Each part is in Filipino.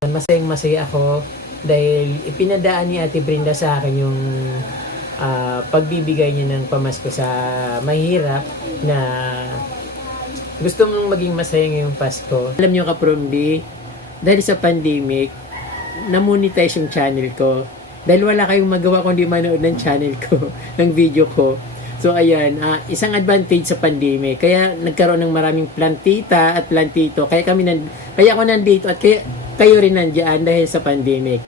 Masayang masaya ako dahil ipinadaan ni Ate Brenda sa akin yung pagbibigay niya ng pamasko sa mahirap na gusto mong maging masaya ngayong Pasko. Alam niyo Kapromdi, dahil sa pandemic, na-monetize yung channel ko. Dahil wala kayong magawa kundi manood ng channel ko, ng video ko. So ayan, isang advantage sa pandemic. Kaya nagkaroon ng maraming plantita at plantito. Kaya ako nandito at kayo rin nandiyan dahil sa pandemic.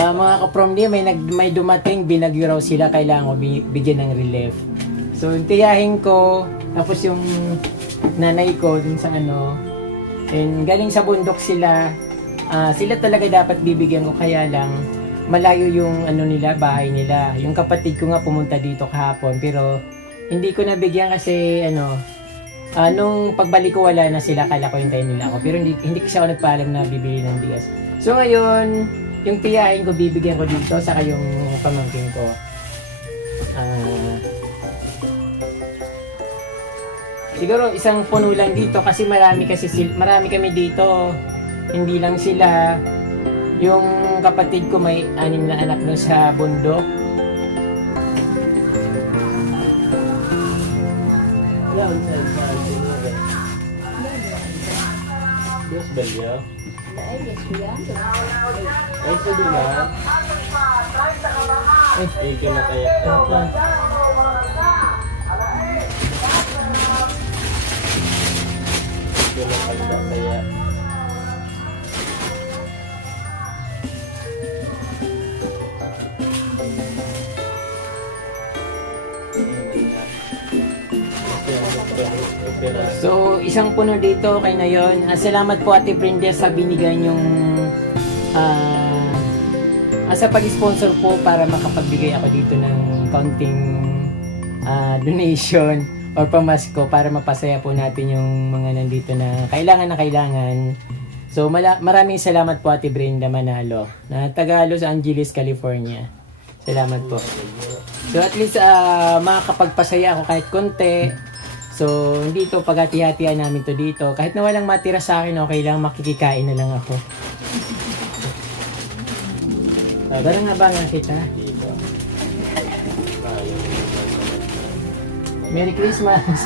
Mga kapromdi, may dumating, binagyo raw sila, kailangan ko bigyan ng relief. So, tiyahin ko, tapos yung nanay ko dun sa and galing sa bundok sila, sila talaga dapat bibigyan ko, kaya lang malayo yung nila, bahay nila. Yung kapatid ko nga pumunta dito kahapon, pero hindi ko nabigyan kasi nung pagbalik ko wala na sila, kala ko hintayin nila ako, pero hindi kasi ako nagpaalam na bibili ng bigas. So ngayon, yung tiyahin ko bibigyan ko dito, saka yung pamangkin ko. Siguro isang puno lang dito kasi marami kami dito. Hindi lang sila. Yung kapatid ko may 6 na anak doon sa bundok. Dios bello. Ay, sabi na. Ay, kinataya. Kinataya. So, isang puno dito kay na yon. Salamat po Ate Brenda sa binigay niyong sa pag-sponsor po para makapagbigay ako dito ng counting donation or pamasko para mapasaya po natin yung mga nandito na kailangan. So, maraming salamat po Ate Brenda Manalo na taga Los Angeles, California. Salamat po. So, at least makakapagpasaya ako kahit konti. So, dito, paghati-hatian namin to dito. Kahit na walang matira sa akin, okay lang, makikikain na lang ako. Dara nga ba nga kita? Merry Christmas!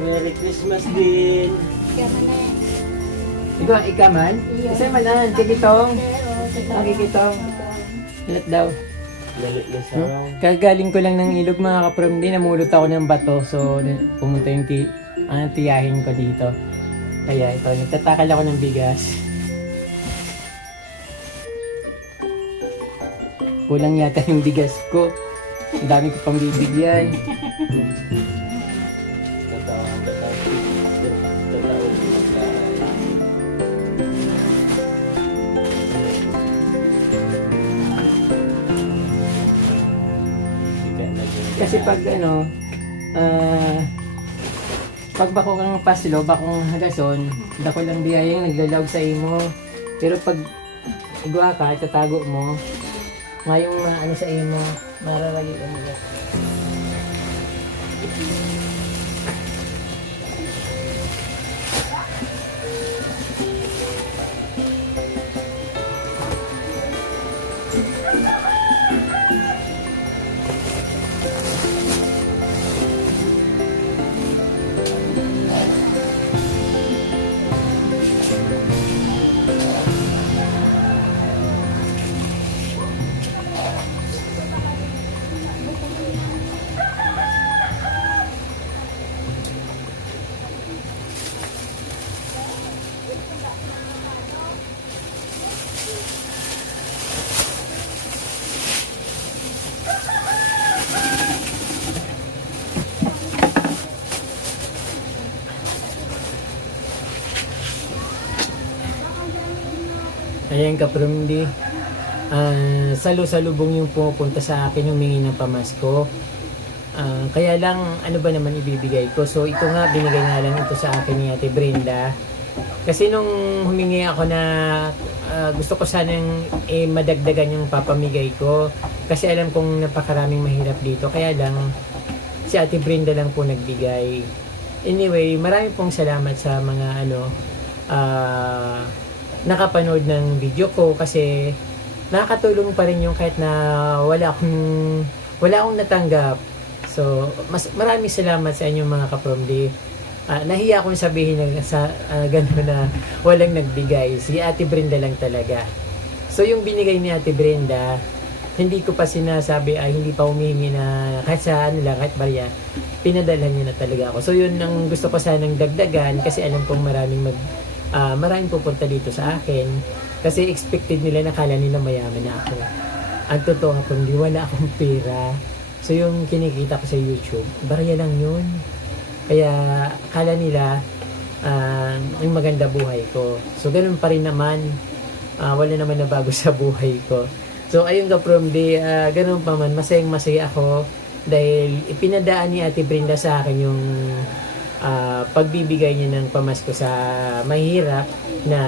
Merry Christmas din! Ikaman? Isa manan, kikitong? Kikitong? Ilat daw? Kagaling ko lang ng ilog mga kapromdi, namulot ako ng bato, so pumunta yung tiyahin ko dito. Kaya ito, nagtatakal ako ng bigas. Kulang yata yung bigas ko, ang dami ko pang bibigyan. Kasi pag pag bako kang paslo, bakong hagason, dako lang biyayang naglalawag sa imo. Pero pag igwa ka, tatago mo, ngayong sa imo, mararagi ka mo. Ayan kapromdi, salo-salubong yung pupunta sa akin humingi ng pamasko. Kaya lang, ano ba naman ibibigay ko? So, ito nga, binigay nga lang ito sa akin ni Ate Brenda. Kasi nung humingi ako na gusto ko sanang madagdagan yung papamigay ko. Kasi alam kong napakaraming mahirap dito. Kaya lang, si Ate Brenda lang po nagbigay. Anyway, marami pong salamat sa mga nakapanood ng video ko. Kasi nakakatulong pa rin yung kahit na wala akong natanggap. So, maraming salamat sa inyong mga kapromdi. Nahiya akong sabihin sa gano'n na walang nagbigay. Si Ate Brenda lang talaga. So, yung binigay ni Ate Brenda, hindi ko pa sinasabi, hindi pa humihingi na kahit sa kahit barya, pinadala niya na talaga ako. So, yun ang gusto ko sanang dagdagan kasi alam kong maraming pupunta dito sa akin. Kasi expected nila, nakala nila mayaman na ako. Ang totoo ako, hindi wala akong pera. So, yung kinikita ko sa YouTube, barya lang yun. Kaya, akala nila, ang maganda buhay ko. So, ganun pa rin naman. Wala naman na bago sa buhay ko. So, ayun ka from day, ganun pa man, masayang-masaya ako. Dahil, ipinadaan ni Ate Brenda sa akin yung pagbibigay niya ng pamasko sa mahirap na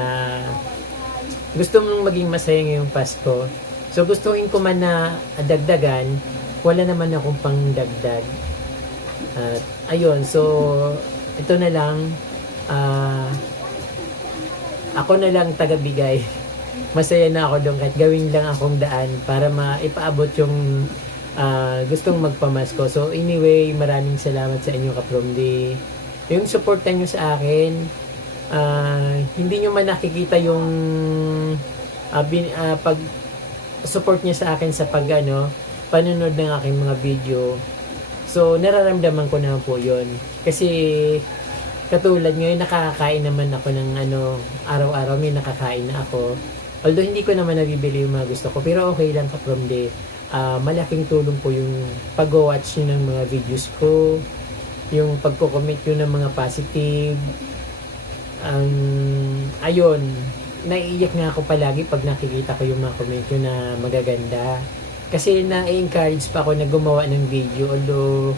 gusto mong maging masaya ngayong Pasko. So, gustuhin ko man na dagdagan, wala naman akong pangdagdag. At ayun, so ito na lang, ako na lang tagabigay. Masaya na ako doon kahit gawin lang akong daan para maipaabot yung gustong magpamasko. So anyway, maraming salamat sa inyo kapromdi. Yung suporta nyo sa akin, hindi nyo man nakikita yung pag support nyo sa akin sa panunod ng aking mga video. So, nararamdaman ko naman po yun. Kasi, katulad ngayon, nakakain naman ako ng araw-araw may nakakain na ako. Although, hindi ko naman nabibili yung mga gusto ko. Pero okay lang ka from the malaking tulong po yung pag-watch nyo ng mga videos ko. Yung pagko-comment nyo ng mga positive. Ayun, naiiyak nga ako palagi pag nakikita ko yung mga comment nyo na magaganda. Kasi na-encourage pa ako na gumawa ng video. Although,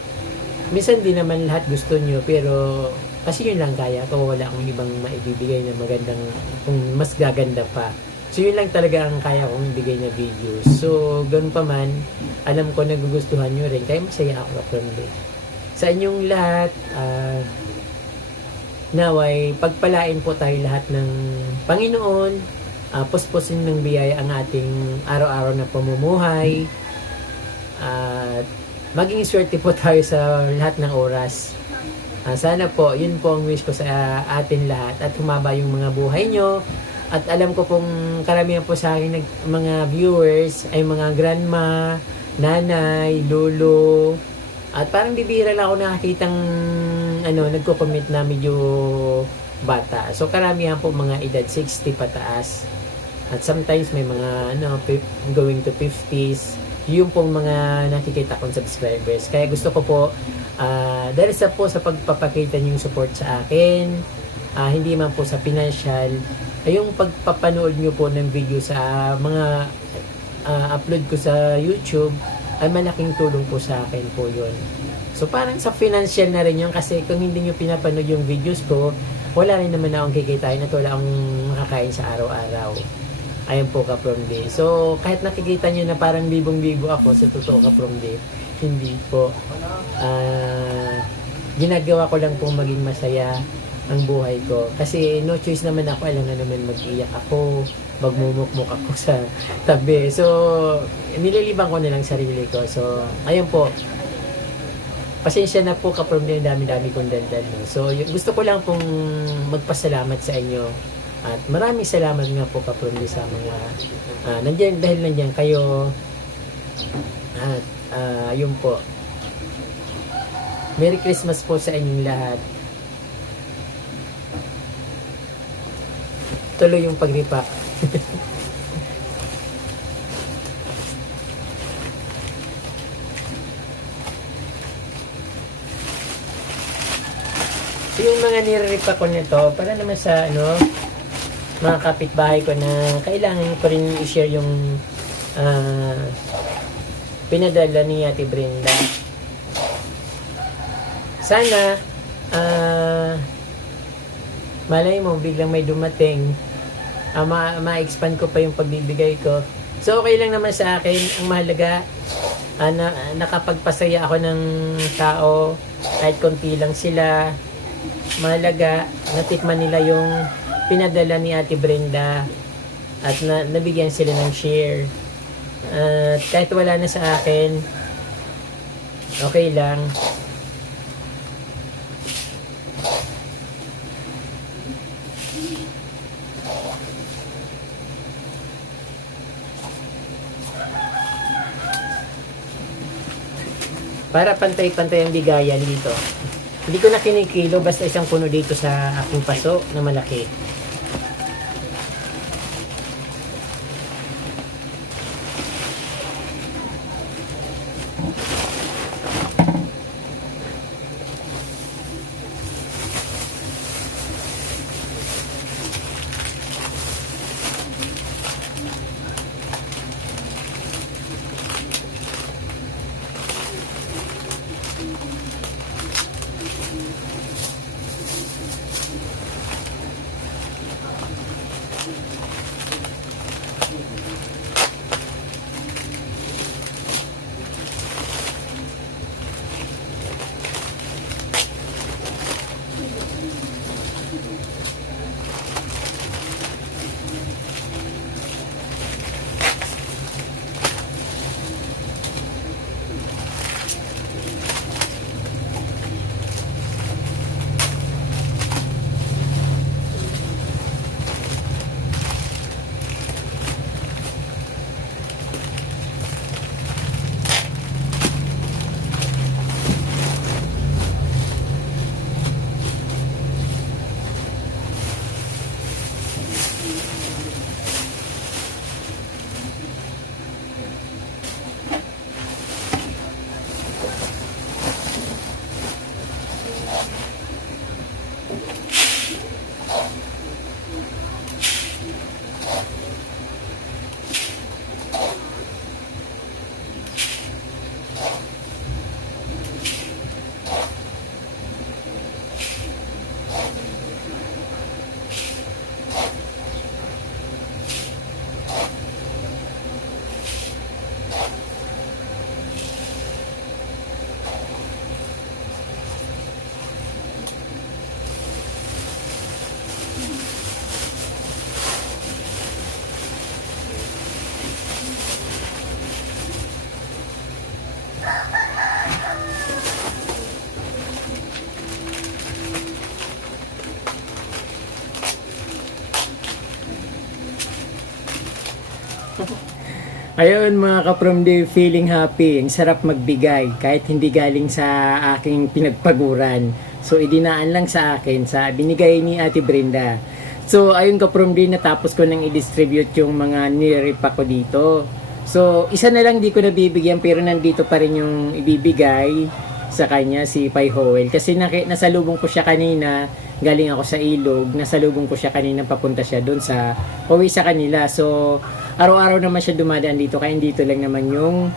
minsan din naman lahat gusto nyo. Pero, kasi yun lang kaya ko. Wala akong ibang maibibigay na magandang, kung mas gaganda pa. So, yun lang talaga ang kaya kong ibigay na videos. So, ganun pa man, alam ko nagugustuhan nyo rin. Kaya masaya ako from day. Sa inyong lahat, naway, pagpalain po tayo lahat ng Panginoon. Puspusin ng biyaya ang ating araw-araw na pamumuhay. At maging swerte po tayo sa lahat ng oras. Sana po, yun po ang wish ko sa atin lahat. At humaba yung mga buhay nyo. At alam ko pong karamihan po sa akin mga viewers ay mga grandma, nanay, lolo. At parang bibihira lang ako nakakitang nagko-comment na medyo bata. So karamihan po mga edad 60 pataas. At sometimes may mga going to 50s. Yung pong mga nakikita kong subscribers. Kaya gusto ko po dahil sa pagpapakita niyo yung support sa akin, hindi man po sa financial, ay yung pagpapanood niyo po ng video sa mga upload ko sa YouTube, ay malaking tulong po sa akin po yun. So parang sa financial na rin yun, kasi kung hindi niyo pinapanood yung videos ko, wala rin naman akong kikitain at wala akong makakain sa araw-araw. Ayun po ka from day. So, kahit nakikita nyo na parang bibong-bibo ako, sa totoo ka from day, hindi po. Ginagawa ko lang po maging masaya ang buhay ko. Kasi no choice naman ako, alam na naman mag-iyak ako, magmumukmuk ako sa tabi. So, nililiban ko na lang sarili ko. So, ayun po. Pasensya na po ka from day, dami-dami kong dandal. So, gusto ko lang pong magpasalamat sa inyo. At maraming salamat nga po kaprondi sa mga dahil nandiyan kayo. At yun po, Merry Christmas po sa inyong lahat. Tuloy yung pagripa. So, yung mga niriripa ko nito, para naman sa mga kapitbahay ko na kailangan ko rin i-share yung pinadala ni Ate Brenda. sana, malay mo, biglang may dumating, ma-expand ko pa yung pagbibigay ko. So, okay lang naman sa akin. Ang mahalaga, nakapagpasaya ako ng tao, kahit konti lang sila. Mahalaga, natikman nila yung pinadala ni Ate Brenda at nabigyan sila ng share. At kahit wala na sa akin, okay lang. Para pantay-pantay ang bigayan dito. Hindi ko na kinikilo, basta isang puno dito sa aking paso na malaki. Ayun mga ka-from the feeling happy. Ang sarap magbigay kahit hindi galing sa aking pinagpaguran. So idinaan lang sa akin sa binigay ni Ate Brenda. So ayun ka-from the, natapos ko nang i-distribute yung mga nire-repack ko dito. So isa na lang di ko nabibigyan pero nandito pa rin yung ibibigay sa kanya, si Pai Howell. Kasi nasalubong ko siya kanina, galing ako sa Ilog, nasalubong ko siya kanina, papunta siya doon sa uwi sa kanila. So araw-araw naman siya dumadaan dito, kaya dito lang naman yung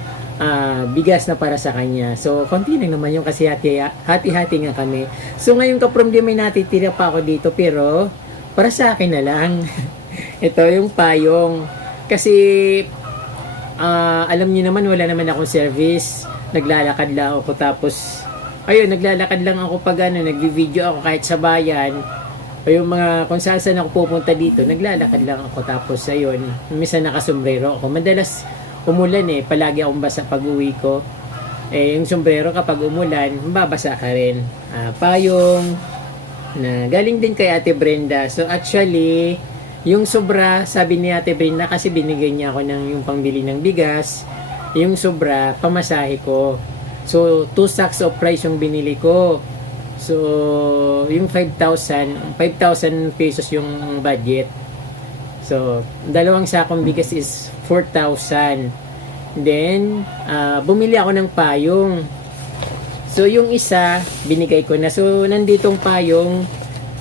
bigas na para sa kanya. So konti lang naman yung kasi hati-hati nga kami. So ngayon ka-from may natitira pa ako dito pero para sa akin na lang. Ito yung payong. Kasi alam niyo naman wala naman akong service. Naglalakad lang ako tapos ayun, naglalakad lang ako pag nagvi-video ako kahit sa bayan. O yung mga kung saan ako pupunta dito, naglalakad lang ako tapos ayun, minsan nakasombrero ako. Madalas umulan palagi akong basa pag uwi ko. Yung sombrero kapag umulan, mababasa ka rin. Payong na galing din kay Ate Brenda. So actually, yung sobra, sabi ni Ate Brenda kasi binigay niya ako ng yung pangbili ng bigas. Yung sobra, pamasahe ko. So 2 sacks of rice yung binili ko. So, yung 5,000 pesos yung budget. So, dalawang sakong bigas is 4,000. Then, bumili ako ng payong. So, yung isa, binigay ko na. So, nanditong payong,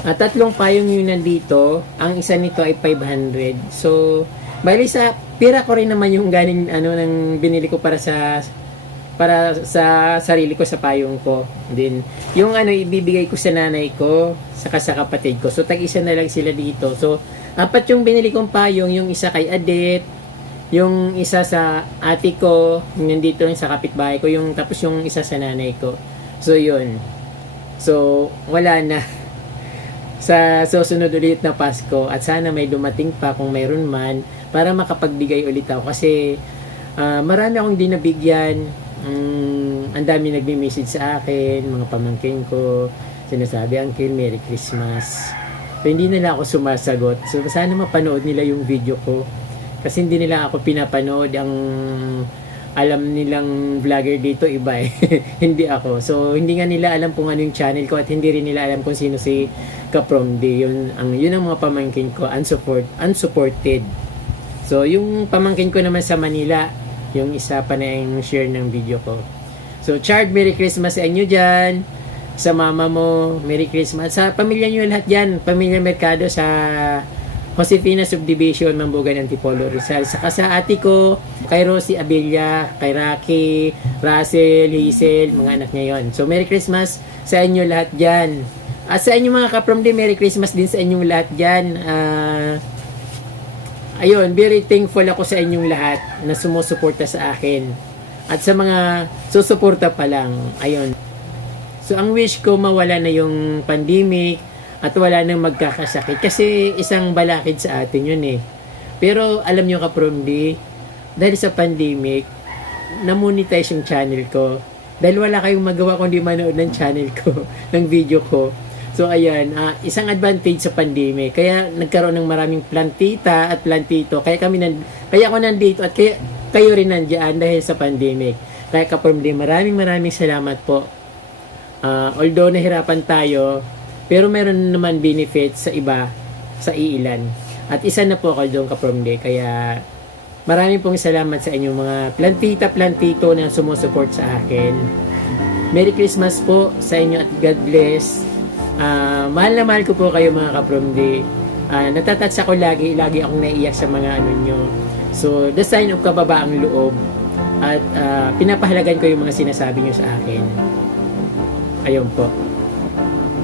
3 payong yung nandito. Ang isa nito ay 500. So, bali sa pira ko rin naman yung galing, ng binili ko para sa para sa sarili ko, sa payong ko. Din yung ano ibibigay ko sa nanay ko, saka sa kapatid ko. So tag-isa na lang sila dito. So apat yung binili kong payong, yung isa kay Adet, yung isa sa ate ko, yung nandito yung sa kapitbahay ko, yung tapos yung isa sa nanay ko. So yun. So wala na sa susunod ulit na Pasko, at sana may dumating pa kung mayroon man para makapagbigay ulit ako kasi marami akong di nabigyan. Ang dami nagme-message sa akin, mga pamangkin ko, sinasabi, Uncle, Merry Christmas. So, hindi nila ako sumasagot. So, sana mapanood nila yung video ko. Kasi hindi nila ako pinapanood. Ang alam nilang vlogger dito, iba eh. Hindi ako. So, hindi nga nila alam kung ano yung channel ko at hindi rin nila alam kung sino si Kapromdi. Yun ang mga pamangkin ko, unsupported. So, yung pamangkin ko naman sa Manila, yung isa pa na yung share ng video ko. So, Chard, Merry Christmas sa inyo dyan. Sa mama mo, Merry Christmas. Sa pamilya nyo lahat dyan, Pamilya Mercado sa Josefina Subdivision, Mambugan, Antipolo, Rizal. Saka sa ate ko, kay Rosie Abella, kay Rocky, Russell, Hazel, mga anak niya yon. So, Merry Christmas sa inyo lahat dyan. At sa inyo mga kapromdi, Merry Christmas din sa inyong lahat dyan. Ayun, very thankful ako sa inyong lahat na sumusuporta sa akin. At sa mga susuporta pa lang, ayun. So, ang wish ko mawala na yung pandemic at wala nang magkakasakit. Kasi isang balakid sa atin yun eh. Pero alam nyo kapromdi, dahil sa pandemic, na-monetize yung channel ko. Dahil wala kayong magawa kundi manood ng channel ko, ng video ko. So ayan, isang advantage sa pandemic. Kaya nagkaroon ng maraming plantita at plantito. Kaya ako nandito at kaya kayo rin nandiyan dahil sa pandemic. Kaya kapromdi, maraming salamat po. Although nahirapan tayo, pero meron naman benefits sa iba, sa iilan. At isa na po ako doon kapromdi. Kaya maraming pong salamat sa inyong mga plantito na sumusuport sa akin. Merry Christmas po sa inyo at God bless. Mahal na mahal ko po kayo mga kapromdi. Natatats ako lagi akong naiiyak sa mga ano nyo. So, the sign of kababaang loob. At pinapahalagan ko yung mga sinasabi nyo sa akin. Ayun po.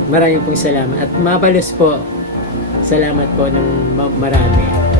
Maraming pong salamat. At mabalos po. Salamat po ng marami.